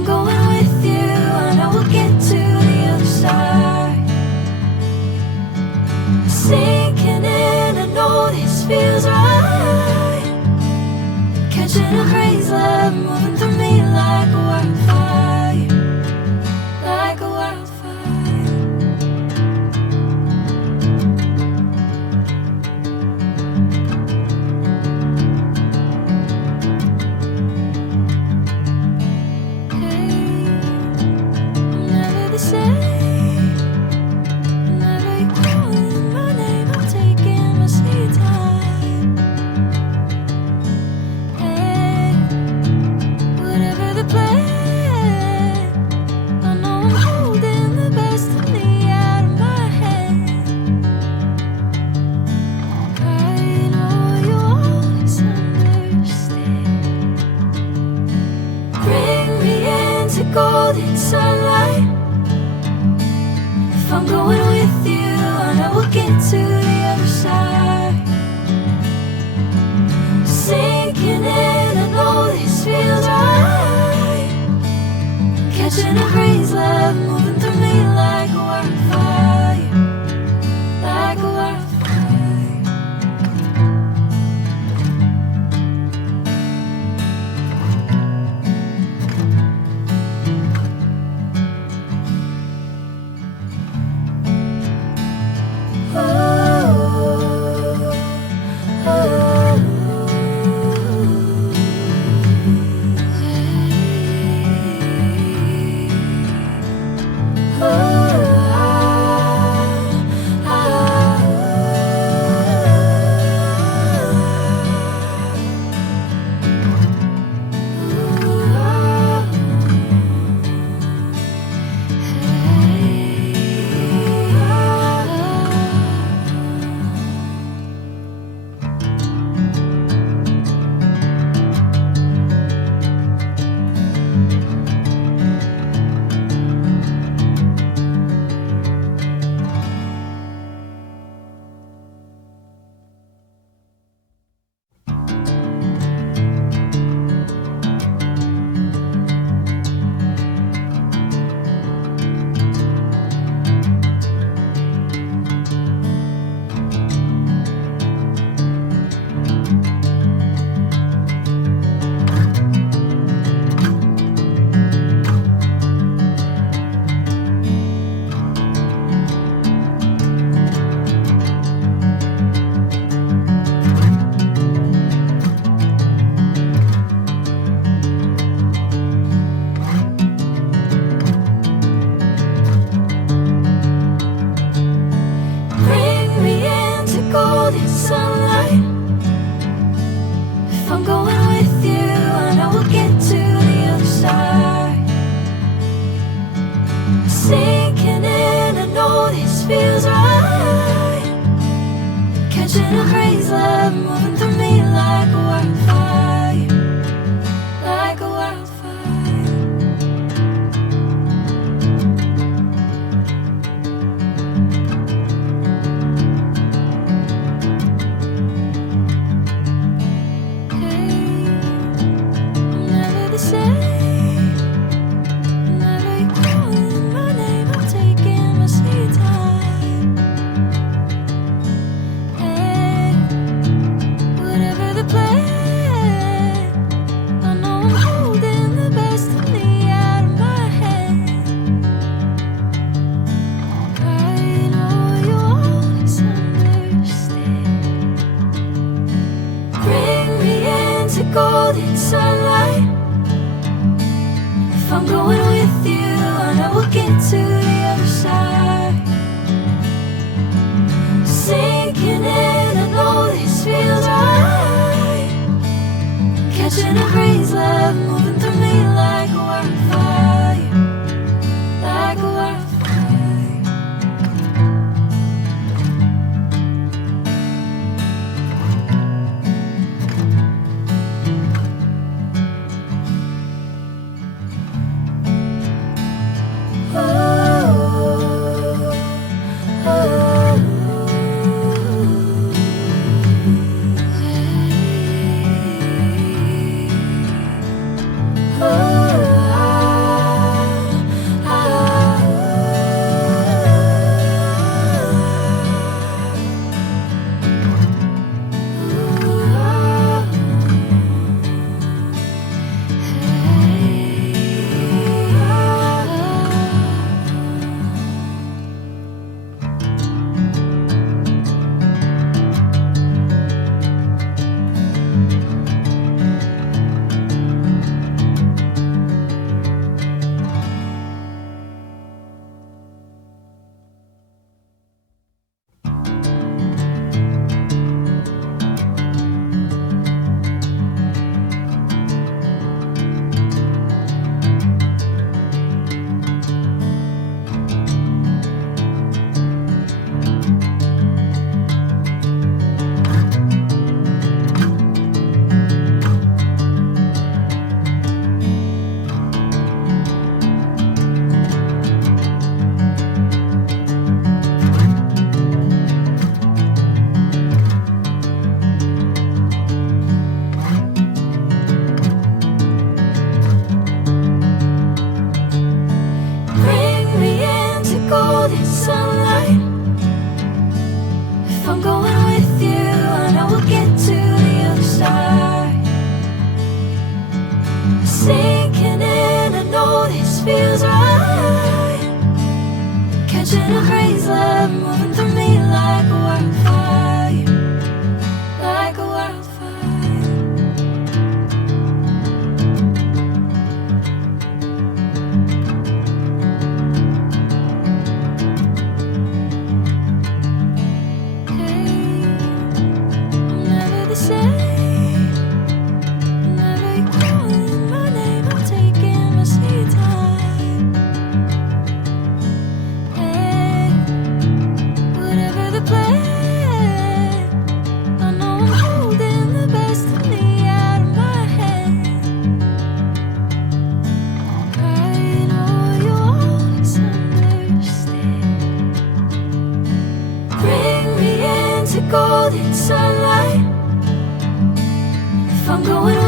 I'm going with you, I know we'll get to the other side. Sinking in, I know this feels right. Catching a crazy love, moving through me like a wildfire, like a wildfire. Golden sunlight. If I'm going with you, I know we'll get to the other side. Sinking in, I know this feels right. Catching a crazy love, moving through me like a wildfire, like a wildfire. Catching a crazy love, moving through me like a wildfire, like a wildfire. Hey, I'm never the same. Whenever you're calling my name, I'm taking my sweet time. Golden sunlight. If I'm going with you, I know we'll get to the other side. Sinking in, I know this feels right. Catching a crazy love, moving through me like a wildfire, like a wildfire. sinking in, I know this feels right. Catching a breeze, love moving through me like a wildfire, like a wildfire. Hey, I'm never the same. Whenever you're calling my name, I'm taking my sweet time. Hey, whatever the plan, I know I'm holding the best of me out of my head. I know you always understand. Bring me into golden sunlight. If I'm going